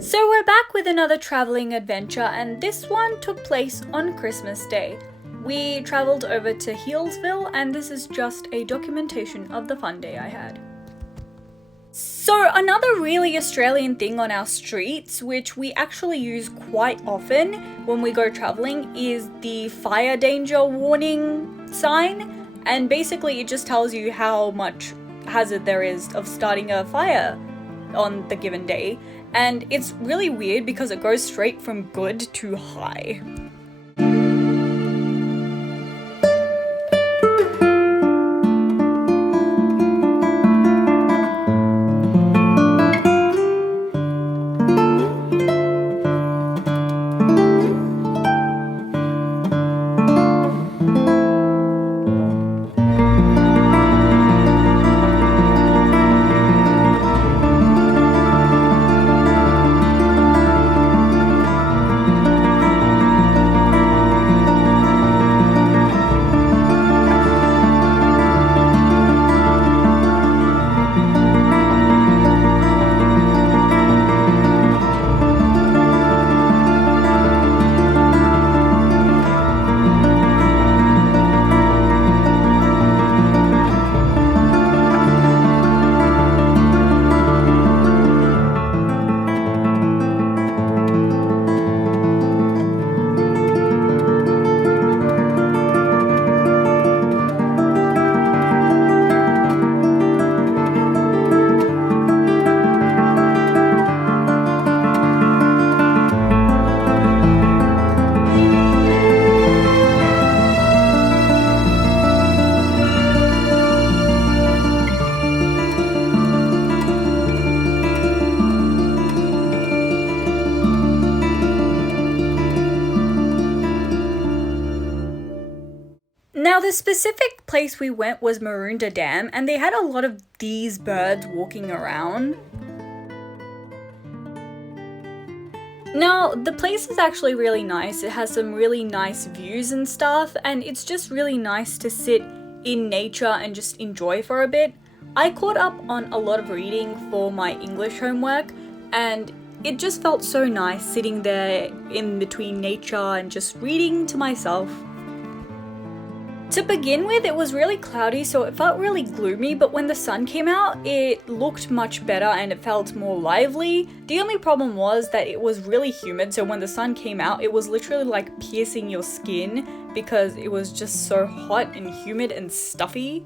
So we're back with another travelling adventure, and this one took place on Christmas Day. We travelled over to Healesville, and this is just a documentation of the fun day I had. So another really Australian thing on our streets, which we actually use quite often when we go travelling, is the fire danger warning sign. And basically it just tells you how much hazard there is of starting a fire on the given day. And it's really weird because it goes straight from good to high. Now, the specific place we went was Maroondah Dam, and they had a lot of these birds walking around. Now, the place is actually really nice. It has some really nice views and stuff, and it's just really nice to sit in nature and just enjoy for a bit. I caught up on a lot of reading for my English homework, and it just felt so nice sitting there in between nature and just reading to myself. To begin with, it was really cloudy, so it felt really gloomy, but when the sun came out, it looked much better and it felt more lively. The only problem was that it was really humid, so when the sun came out, it was literally like piercing your skin because it was just so hot and humid and stuffy.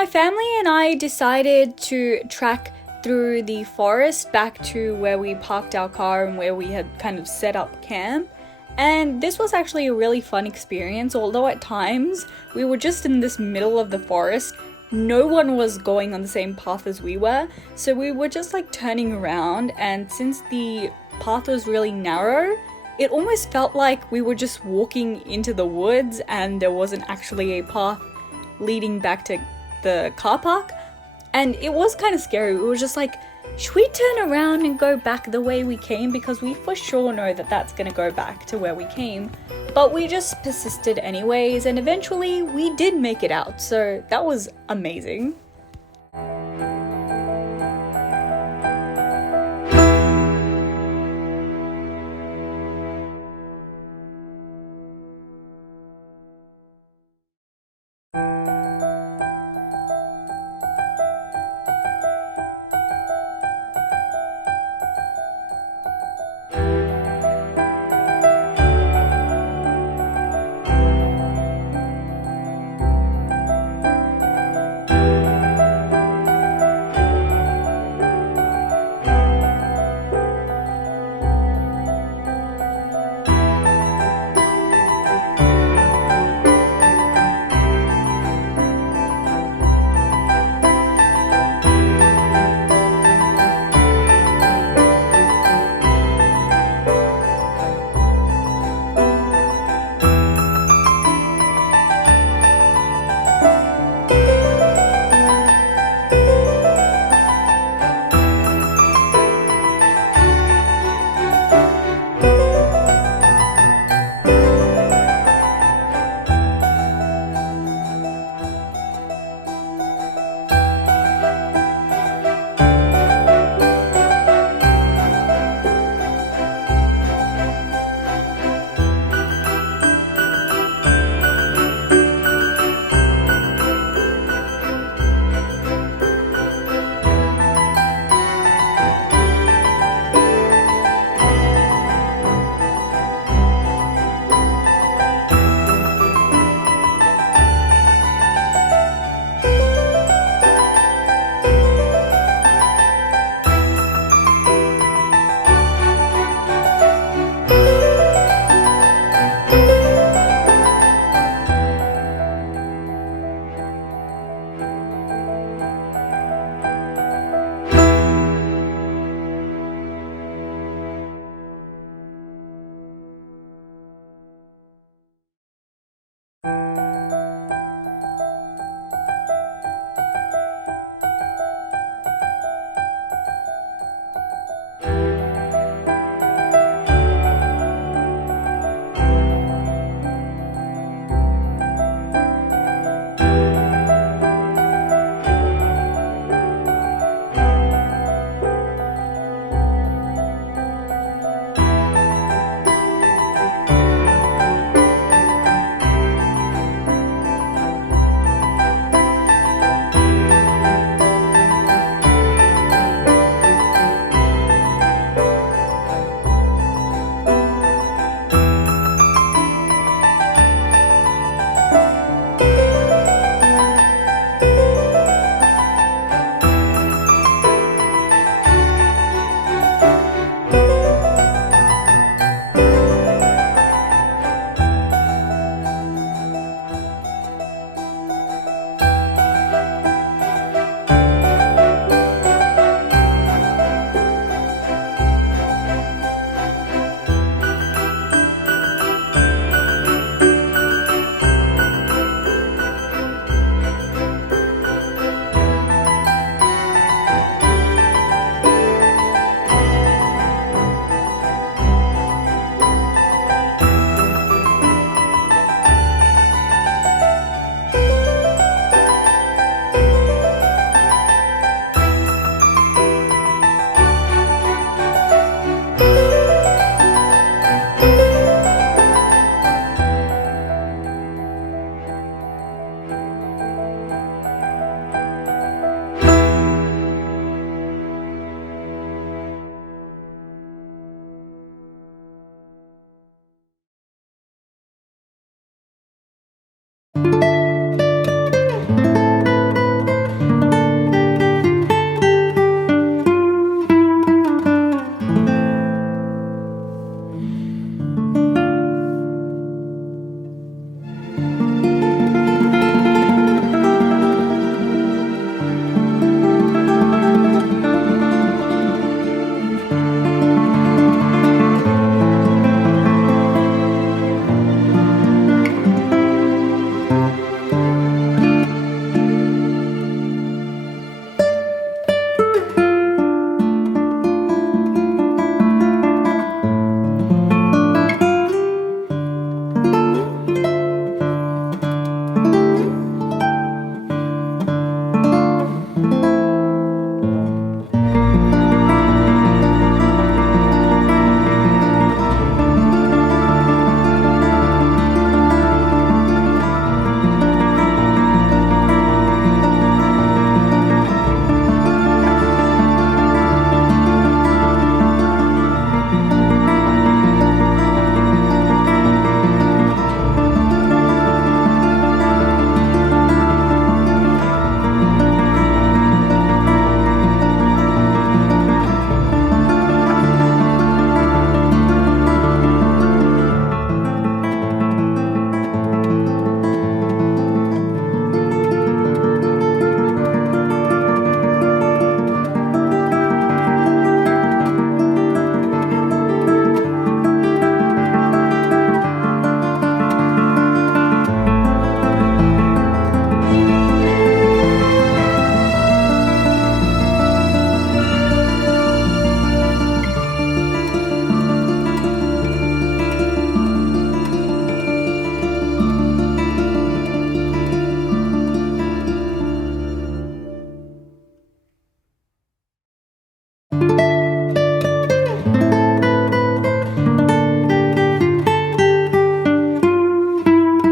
my family and I decided to trek through the forest back to where we parked our car and where we had kind of set up camp. And this was actually a really fun experience, although at times we were just in this middle of the forest. No one was going on the same path as we were, so we were just like turning around, and since the path was really narrow, it almost felt like we were just walking into the woods and there wasn't actually a path leading back to the car park. And it was kind of scary. We were just like, should we turn around and go back the way we came? Because we for sure know that that's gonna go back to where we came. But we just persisted anyways, and eventually we did make it out, so that was amazing.